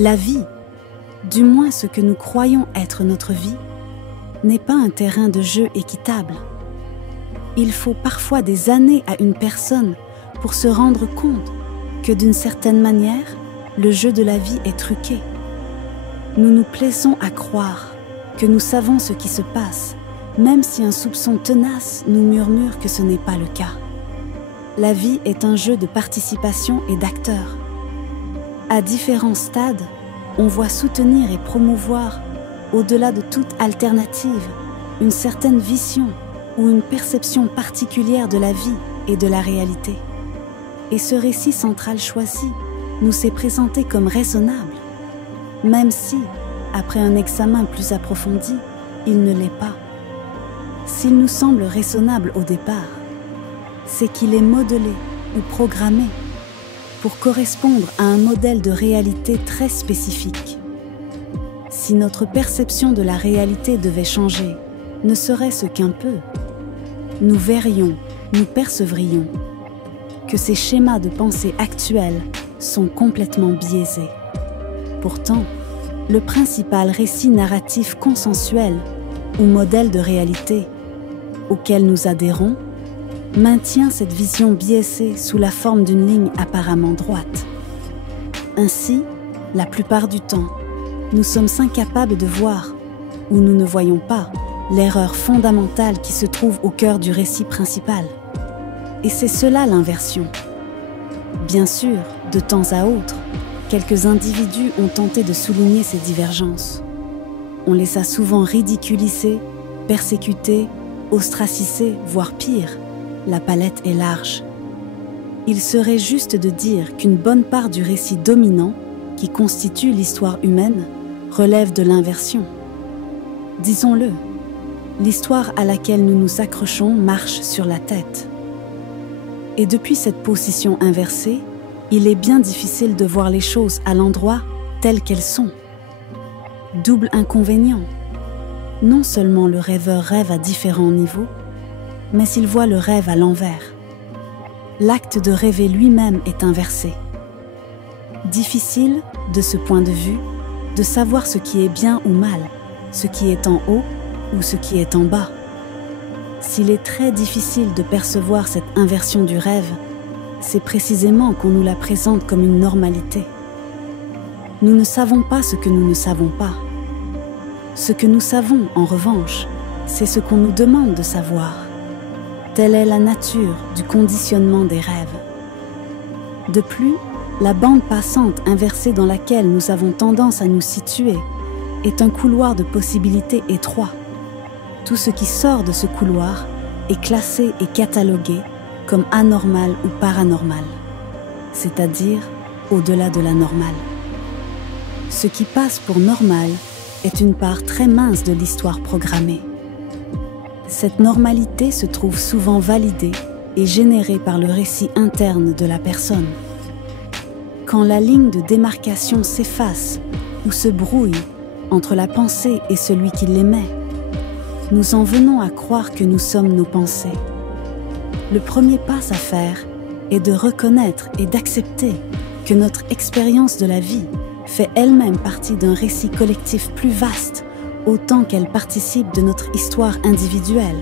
La vie, du moins ce que nous croyons être notre vie, n'est pas un terrain de jeu équitable. Il faut parfois des années à une personne pour se rendre compte que d'une certaine manière, le jeu de la vie est truqué. Nous nous plaisons à croire que nous savons ce qui se passe, même si un soupçon tenace nous murmure que ce n'est pas le cas. La vie est un jeu de participation et d'acteurs. À différents stades, on voit soutenir et promouvoir, au-delà de toute alternative, une certaine vision ou une perception particulière de la vie et de la réalité. Et ce récit central choisi nous s'est présenté comme raisonnable, même si, après un examen plus approfondi, il ne l'est pas. S'il nous semble raisonnable au départ, c'est qu'il est modelé ou programmé pour correspondre à un modèle de réalité très spécifique. Si notre perception de la réalité devait changer, ne serait-ce qu'un peu, nous verrions, nous percevrions que ces schémas de pensée actuels sont complètement biaisés. Pourtant, le principal récit narratif consensuel ou modèle de réalité auquel nous adhérons maintient cette vision biaisée sous la forme d'une ligne apparemment droite. Ainsi, la plupart du temps, nous sommes incapables de voir, ou nous ne voyons pas, l'erreur fondamentale qui se trouve au cœur du récit principal. Et c'est cela l'inversion. Bien sûr, de temps à autre, quelques individus ont tenté de souligner ces divergences. On les a souvent ridiculisés, persécutés, ostracisés, voire pire. La palette est large. Il serait juste de dire qu'une bonne part du récit dominant, qui constitue l'histoire humaine, relève de l'inversion. Disons-le, l'histoire à laquelle nous nous accrochons marche sur la tête. Et depuis cette position inversée, il est bien difficile de voir les choses à l'endroit telles qu'elles sont. Double inconvénient. Non seulement le rêveur rêve à différents niveaux, mais il voit le rêve à l'envers. L'acte de rêver lui-même est inversé. Difficile, de ce point de vue, de savoir ce qui est bien ou mal, ce qui est en haut ou ce qui est en bas. S'il est très difficile de percevoir cette inversion du rêve, c'est précisément qu'on nous la présente comme une normalité. Nous ne savons pas ce que nous ne savons pas. Ce que nous savons, en revanche, c'est ce qu'on nous demande de savoir. Telle est la nature du conditionnement des rêves. De plus, la bande passante inversée dans laquelle nous avons tendance à nous situer est un couloir de possibilités étroit. Tout ce qui sort de ce couloir est classé et catalogué comme anormal ou paranormal, c'est-à-dire au-delà de la normale. Ce qui passe pour normal est une part très mince de l'histoire programmée. Cette normalité se trouve souvent validée et générée par le récit interne de la personne. Quand la ligne de démarcation s'efface ou se brouille entre la pensée et celui qui l'émet, nous en venons à croire que nous sommes nos pensées. Le premier pas à faire est de reconnaître et d'accepter que notre expérience de la vie fait elle-même partie d'un récit collectif plus vaste, autant qu'elle participe de notre histoire individuelle.